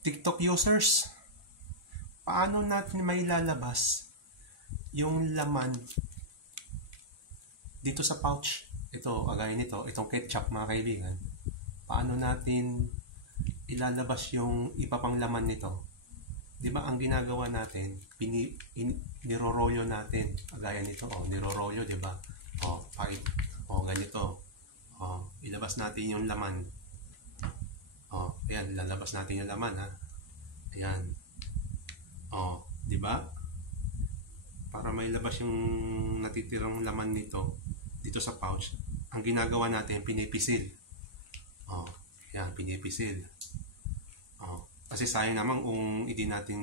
TikTok users, paano natin may lalabas yung laman dito sa pouch? Ito, kagaya nito, itong ketchup mga kaibigan. Paano natin ilalabas yung iba pang laman nito? Di ba ang ginagawa natin, nirorolyo natin, kagaya nito, nirorolyo, di ba? Ganito. Ilabas natin yung laman. Ayan, lalabas natin yung laman, ha. Ayan. Di ba? Para may labas yung natitirang laman nito dito sa pouch, ang ginagawa natin, pinipisil. Ayan, pinipisil. Kasi sayang naman kung hindi natin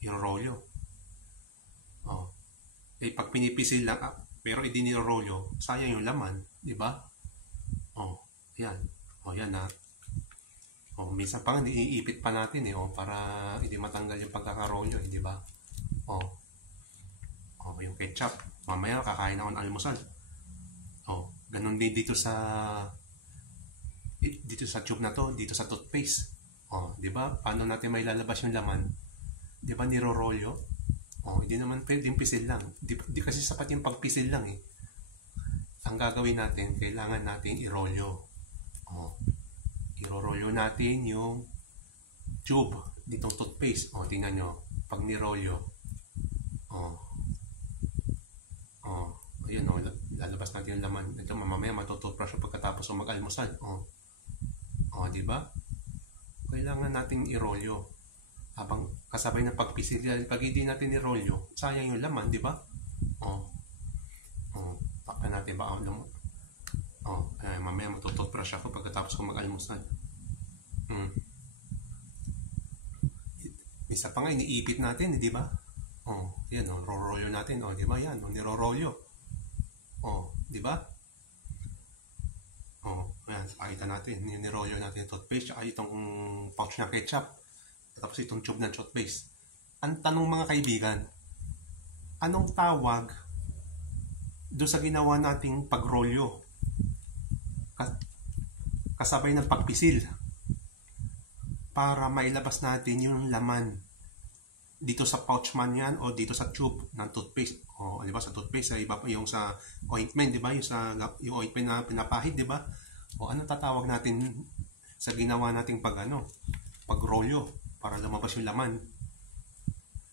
irorolyo. Pag pinipisil lang, pero hindi nirorolyo, sayang yung laman, di ba? Yan. Yan na. Minsan pa nga, iipit pa natin para hindi matanggal yung pagkakarolyo, di ba? Yung ketchup. Mamaya kakain ako ng almusal. Ganun din dito sa tube na to, dito sa toothpaste. Di ba? Paano natin may lalabas yung laman? Di ba nirorolyo? Hindi naman pwedeng pisil lang. Di kasi sapat yung pagpisil lang eh. Ang gagawin natin, kailangan natin irolyo. Irorolyo natin yung tube ditong toothpaste. Tingnan nyo. Pag nirolyo. Ayan lalabas natin yung laman. Ito mamaya matututbrush pagkatapos mag-almusal. Di ba? Kailangan natin irolyo habang kasabay ng pagpisil. Pag hindi natin irolyo, sayang yung laman, di ba? Takpan natin ba? Mamaya matututbrush ako pagkatapos ko mag-almusal. Isa pa nga, iniipit natin, di ba? Yan, rorolyo natin, di ba? Yan, nirorolyo. Di ba? Ayan, pakita natin, nirolyo natin yung toothpaste, tsaka itong pouch ng ketchup, tapos itong tube ng toothpaste. Ang tanong mga kaibigan, anong tawag doon sa ginawa nating pagrolyo kasabay ng pagpisil para mailabas natin yung laman dito sa pouch man yan o dito sa tube ng toothpaste? Di ba sa toothpaste, iba pa yung sa ointment, di ba? Yung ointment na pinapahid, di ba? Anong tatawag natin sa ginawa nating pagrolyo para lumabas yung laman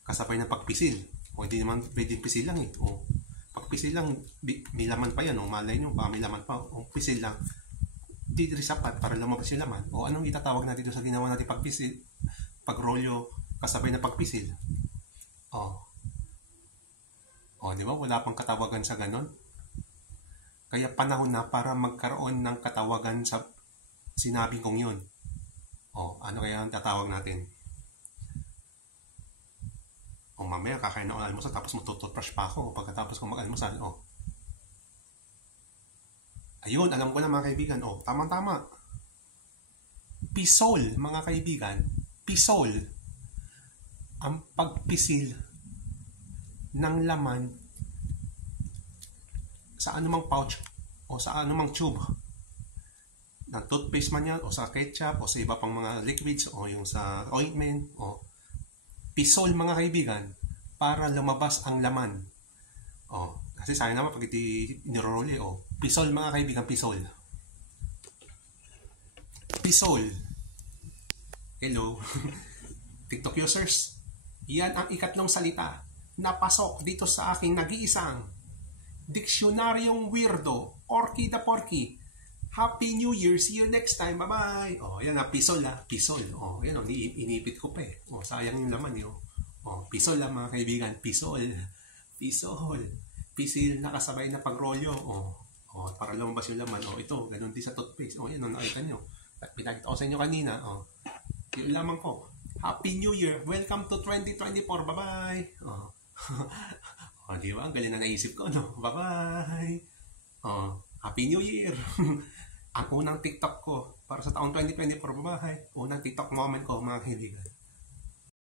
kasabay ng pagpisil? Hindi naman pwedeng pisil lang eh. Pagpisil lang, may laman pa yan. Malay nyo, baka may laman pa. Pisil lang, di rin sapat para lumabas yung laman. Anong itatawag natin dito sa ginawa nating pagpisil, pagrolyo kasabay ng pagpisil? Di ba? Wala pang katawagan sa ganon. Kaya panahon na para magkaroon ng katawagan sa sinabi kong yun. Ano kaya ang tatawag natin? Mamaya kakain na ako ng almusal tapos matututbrush pa ako pagkatapos ko mag-almusal. Ayun, alam ko na mga kaibigan. Tama-tama. Pisol, mga kaibigan. Pisol. Ang pagpisil ng laman sa anumang pouch o sa anumang tube ng toothpaste man yan o sa ketchup o sa iba pang mga liquids o yung sa ointment. Pisol mga kaibigan para lumabas ang laman. Kasi sayang naman pag iti niroroli. Pisol mga kaibigan, pisol. Pisol. Hello. TikTok users, yan ang ikatlong salita na pasok dito sa aking nag-iisang Diksionaryong Weirdo, Orky the Porky. Happy New Year! See you next time! Bye-bye! Yan na, pisol pisol. Yan inipit ko pa eh. Sayang yung laman yun. Pisol lang mga kaibigan, pisol. Pisol. Pisil na kasabay na pagrolyo. Para lumabas yung laman. Ito, ganun din sa toothpaste. Yan, nakita nyo. Pinakita ko sa inyo kanina. Yung laman ko. Happy New Year! Welcome to 2024! Bye-bye! Di ba? Ang galing na naisip ko, no? Bye-bye! Happy New Year! Ang unang TikTok ko para sa taong 2024, bye-bye! Unang TikTok moment ko, mga kaibigan.